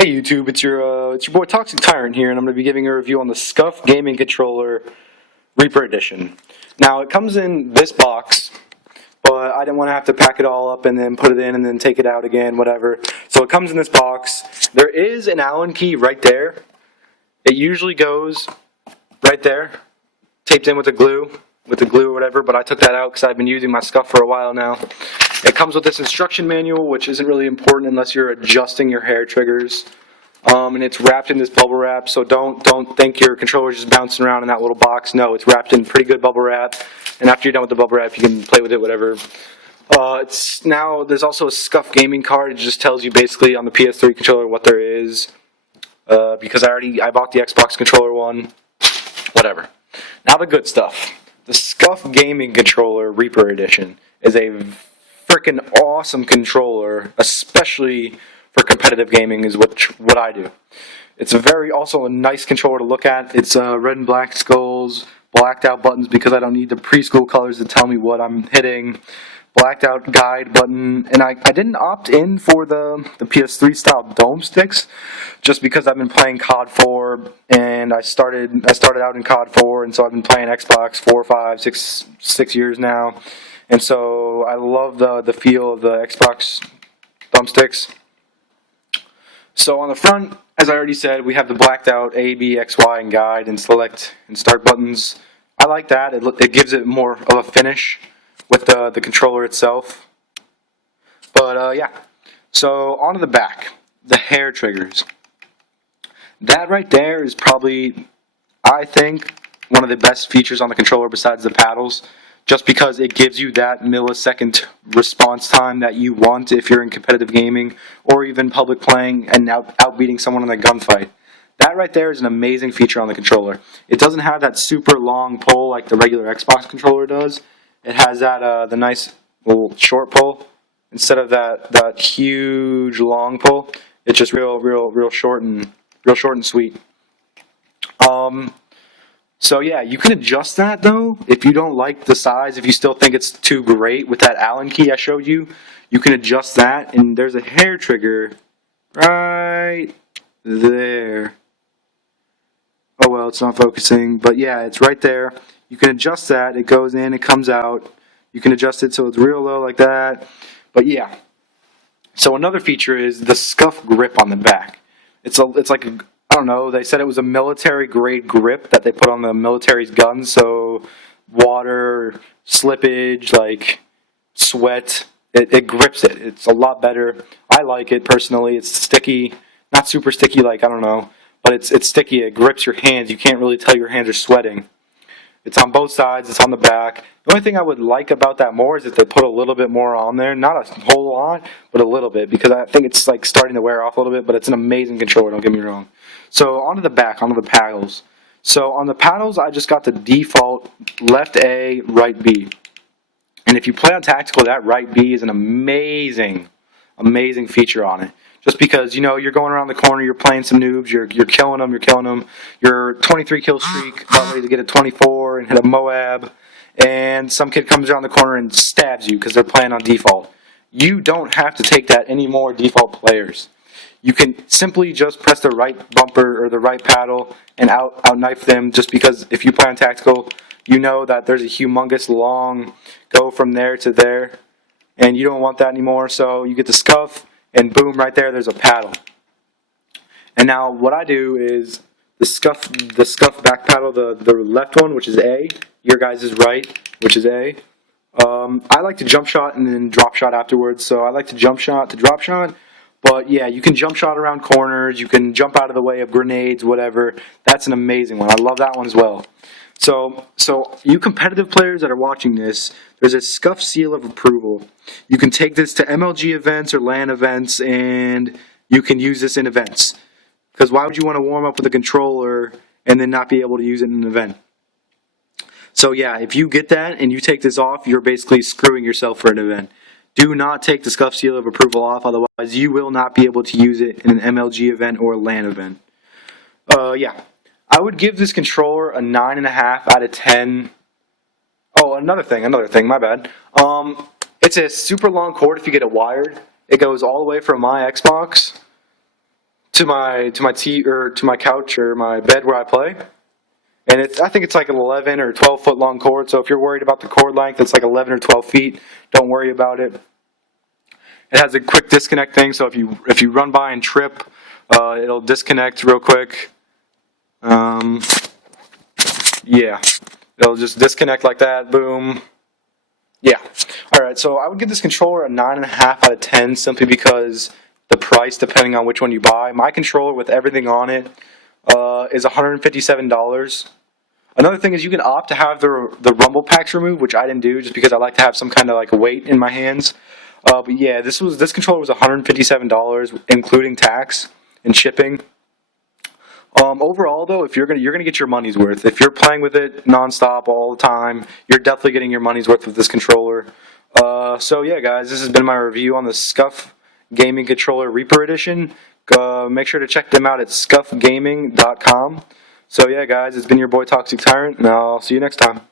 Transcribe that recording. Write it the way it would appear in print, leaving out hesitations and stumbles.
Hey YouTube, it's your boy Toxic Tyrant here, and I'm going to be giving a review on the Scuf gaming controller Reaper Edition. Now it comes in this box, but I didn't want to have to pack it all up and then put it in and then take it out again, whatever. So it comes in this box. There is an Allen key right there. It usually goes right there, taped in with the glue or whatever, but I took that out because I've been using my Scuf for a while now. It comes with this instruction manual, which isn't really important unless you're adjusting your hair triggers. And it's wrapped in this bubble wrap, so don't think your controller's just bouncing around in that little box. No, it's wrapped in pretty good bubble wrap, and after you're done with the bubble wrap, you can play with it, whatever. There's also a Scuf gaming card. It just tells you basically on the PS3 controller what there is, because I bought the Xbox controller one, whatever. Now the good stuff. The Scuf gaming controller Reaper Edition is a freaking awesome controller, especially for competitive gaming is what I do. It's also a nice controller to look at. It's red and black skulls, blacked out buttons because I don't need the preschool colors to tell me what I'm hitting, blacked out guide button, and I didn't opt in for the PS3 style dome sticks just because I've been playing COD 4 and I started out in COD 4, and so I've been playing Xbox 4, 5, 6 years now, and so I love the feel of the Xbox thumbsticks. So on the front, as I already said, we have the blacked out A, B, X, Y, and guide and select and start buttons. I like that. It gives it more of a finish with the controller itself. But yeah, so onto the back, the hair triggers. That right there is probably, I think, one of the best features on the controller besides the paddles, just because it gives you that millisecond response time that you want if you're in competitive gaming or even public playing and outbeating someone in a gunfight. That right there is an amazing feature on the controller. It doesn't have that super long pull like the regular Xbox controller does. It has that the nice little short pull instead of that huge long pull. It's just real short and sweet. So yeah, you can adjust that though if you don't like the size. If you still think it's too great with that Allen key I showed you, you can adjust that. And there's a hair trigger right there. Oh well, it's not focusing, but yeah, it's right there. You can adjust that. It goes in, it comes out. You can adjust it so it's real low like that. But yeah. So another feature is the Scuf grip on the back. It's like a, I don't know, they said it was a military grade grip that they put on the military's guns, so water, slippage, like sweat, it grips it. It's a lot better. I like it personally. It's sticky, not super sticky like, I don't know, but it's sticky. It grips your hands. You can't really tell your hands are sweating. It's on both sides. It's on the back. The only thing I would like about that more is if they put a little bit more on there. Not a whole lot, but a little bit, because I think it's like starting to wear off a little bit, but it's an amazing controller, don't get me wrong. So onto the back, onto the paddles. So on the paddles, I just got the default left A, right B. And if you play on tactical, that right B is an amazing feature on it. Just because, you know, you're going around the corner, you're playing some noobs, you're killing them, your 23 kill streak, about ready to get a 24 and hit a Moab, and some kid comes around the corner and stabs you because they're playing on default. You don't have to take that anymore, default players. You can simply just press the right bumper or the right paddle and out-knife them, just because if you play on tactical, you know that there's a humongous long go from there to there, and you don't want that anymore, so you get the Scuf, and boom, right there's a paddle. And now what I do is the Scuf back paddle, the left one, which is A, your guys is right, which is A. I like to jump shot and then drop shot afterwards, so I like to jump shot to drop shot. But yeah, you can jump shot around corners, you can jump out of the way of grenades, whatever. That's an amazing one. I love that one as well. So you competitive players that are watching this, there's a Scuf seal of approval. You can take this to MLG events or LAN events, and you can use this in events. Because why would you want to warm up with a controller and then not be able to use it in an event? So yeah, if you get that and you take this off, you're basically screwing yourself for an event. Do not take the Scuf seal of approval off, otherwise you will not be able to use it in an MLG event or a LAN event. Yeah. I would give this controller a 9.5 out of 10. Oh, another thing, my bad. It's a super long cord if you get it wired. It goes all the way from my Xbox to my to my couch or my bed where I play. And I think it's like an 11 or 12 foot long cord. So if you're worried about the cord length, it's like 11 or 12 feet. Don't worry about it. It has a quick disconnect thing. So if you run by and trip, it'll disconnect real quick. Yeah, it'll just disconnect like that. Boom. Yeah. All right. So I would give this controller a 9.5 out of 10 simply because the price, depending on which one you buy. My controller with everything on it is $157. Another thing is you can opt to have the rumble packs removed, which I didn't do just because I like to have some kind of like weight in my hands. But yeah, this controller was $157, including tax and shipping. Overall, though, if you're gonna get your money's worth. If you're playing with it nonstop all the time, you're definitely getting your money's worth with this controller. So yeah, guys, this has been my review on the Scuf Gaming Controller Reaper Edition. Make sure to check them out at scufgaming.com. So yeah, guys, it's been your boy Toxic Tyrant, and I'll see you next time.